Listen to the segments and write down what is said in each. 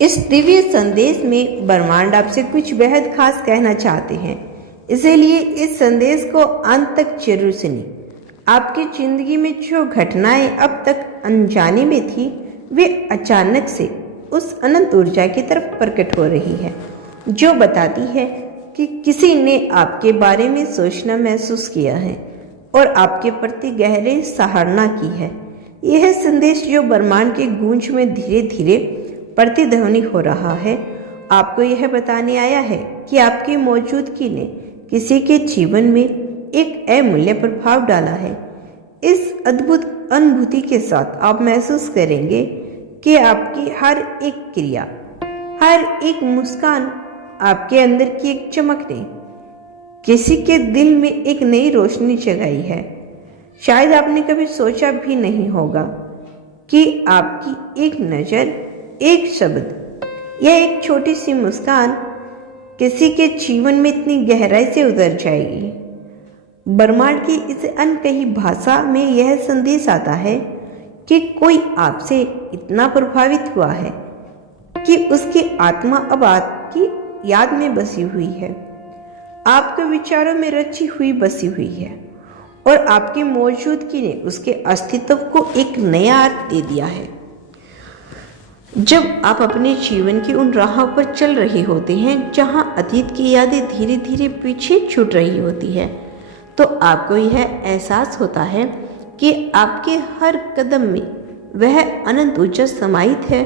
इस दिव्य संदेश में ब्रह्मांड आपसे कुछ बेहद खास कहना चाहते हैं, इसलिए इस संदेश को अंत तक जरूर सुनिए। आपकी जिंदगी में जो घटनाएं अब तक अनजाने में थी, वे अचानक से उस अनंत ऊर्जा की तरफ प्रकट हो रही है, जो बताती है कि किसी ने आपके बारे में सोचना महसूस किया है और आपके प्रति गहरी सराहना की है। यह संदेश जो ब्रह्मांड की गूंज में धीरे धीरे प्रतिध्वनि हो रहा है, आपको यह बताने आया है कि आपकी मौजूदगी ने किसी के जीवन में एक अमूल्य प्रभाव डाला है। इस अद्भुत अनुभूति के साथ आप महसूस करेंगे कि आपकी हर एक क्रिया, हर एक मुस्कान, आपके अंदर की एक चमक ने किसी के दिल में एक नई रोशनी जगाई है। शायद आपने कभी सोचा भी नहीं होगा कि आपकी एक नज़र, एक शब्द या एक छोटी सी मुस्कान किसी के जीवन में इतनी गहराई से उतर जाएगी। ब्रह्मांड की इस अनकही भाषा में यह संदेश आता है कि कोई आपसे इतना प्रभावित हुआ है कि उसकी आत्मा अब आपकी याद में बसी हुई है, आपके विचारों में रची हुई बसी हुई है और आपकी मौजूदगी ने उसके अस्तित्व को एक नया अर्थ दे दिया है। जब आप अपने जीवन की उन राहों पर चल रहे होते हैं जहां अतीत की यादें धीरे धीरे पीछे छूट रही होती है, तो आपको यह एहसास होता है कि आपके हर कदम में वह अनंत ऊर्जा समाहित है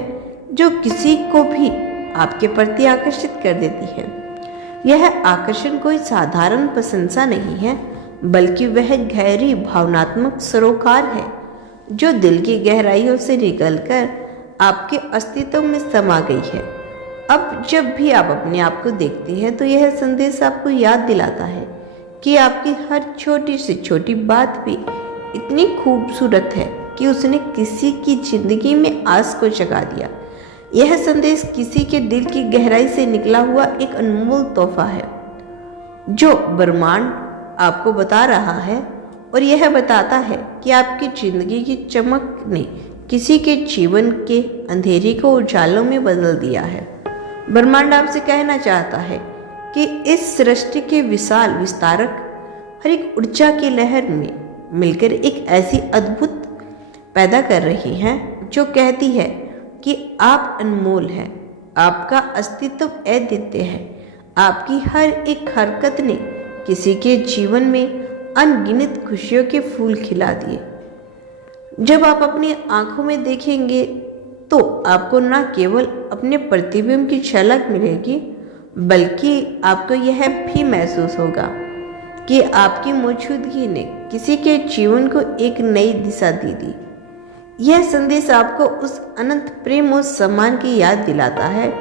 जो किसी को भी आपके प्रति आकर्षित कर देती है। यह आकर्षण कोई साधारण प्रशंसा नहीं है, बल्कि वह गहरी भावनात्मक सरोकार है जो दिल की गहराइयों से निकलकर आपके अस्तित्व में समा गई है। अब जब भी आप अपने आप को देखते हैं तो यह संदेश आपको याद दिलाता है कि आपकी हर छोटी से छोटी बात भी इतनी खूबसूरत है कि उसने किसी की जिंदगी में आस को जगा दिया। यह संदेश किसी के दिल की गहराई से निकला हुआ एक अनमोल तोहफा है जो ब्रह्मांड आपको बता रहा है, और यह बताता है कि आपकी जिंदगी की चमक ने किसी के जीवन के अंधेरे को उजालों में बदल दिया है। ब्रह्मांड आपसे कहना चाहता है कि इस सृष्टि के विशाल विस्तारक हर एक ऊर्जा की लहर में मिलकर एक ऐसी अद्भुत पैदा कर रही है जो कहती है कि आप अनमोल हैं, आपका अस्तित्व अद्वितीय है, आपकी हर एक हरकत ने किसी के जीवन में अनगिनत खुशियों के फूल खिला दिए। जब आप अपनी आंखों में देखेंगे तो आपको न केवल अपने प्रतिबिंब की झलक मिलेगी, बल्कि आपको यह भी महसूस होगा कि आपकी मौजूदगी ने किसी के जीवन को एक नई दिशा दे दी। यह संदेश आपको उस अनंत प्रेम और सम्मान की याद दिलाता है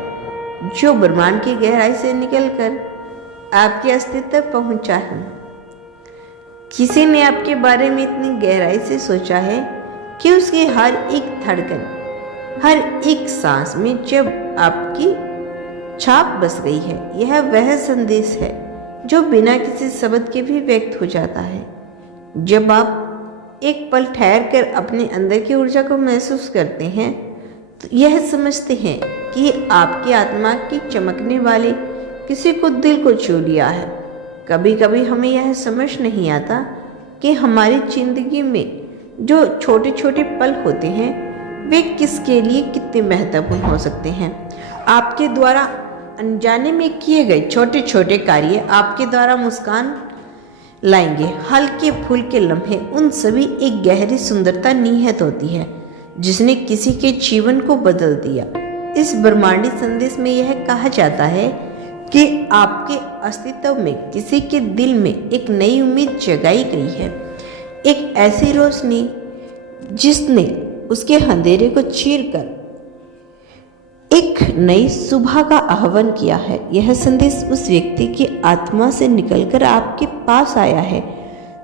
जो ब्रह्मांड की गहराई से निकलकर आपके अस्तित्व तक पहुंचा है। किसी ने आपके बारे में इतनी गहराई से सोचा है कि उसकी हर एक धड़कन, हर एक सांस में जब आपकी छाप बस गई है। यह वह संदेश है जो बिना किसी शब्द के भी व्यक्त हो जाता है। जब आप एक पल ठहर कर अपने अंदर की ऊर्जा को महसूस करते हैं तो यह समझते हैं कि आपकी आत्मा की चमकने वाले किसी को दिल को छू लिया है। कभी कभी हमें यह समझ नहीं आता कि हमारी जिंदगी में जो छोटे छोटे पल होते हैं वे किसके लिए कितने महत्वपूर्ण हो सकते हैं। आपके द्वारा अनजाने में किए गए छोटे छोटे कार्य आपके द्वारा मुस्कान लाएंगे। हल्के फुल्के लम्हे, उन सभी एक गहरी सुंदरता निहित होती है जिसने किसी के जीवन को बदल दिया। इस ब्रह्मांडी संदेश में यह कहा जाता है कि आपके अस्तित्व में किसी के दिल में एक नई उम्मीद जगाई गई है, एक ऐसी रोशनी जिसने उसके अंधेरे को चीरकर एक नई सुबह का आह्वान किया है। यह संदेश उस व्यक्ति की आत्मा से निकलकर आपके पास आया है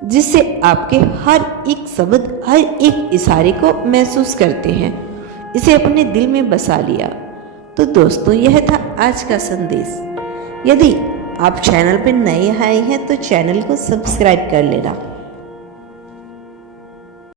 जिससे आपके हर एक शब्द, हर एक इशारे को महसूस करते हैं, इसे अपने दिल में बसा लिया। तो दोस्तों, यह था आज का संदेश। यदि आप चैनल पर नए आए हैं तो चैनल को सब्सक्राइब कर लेना।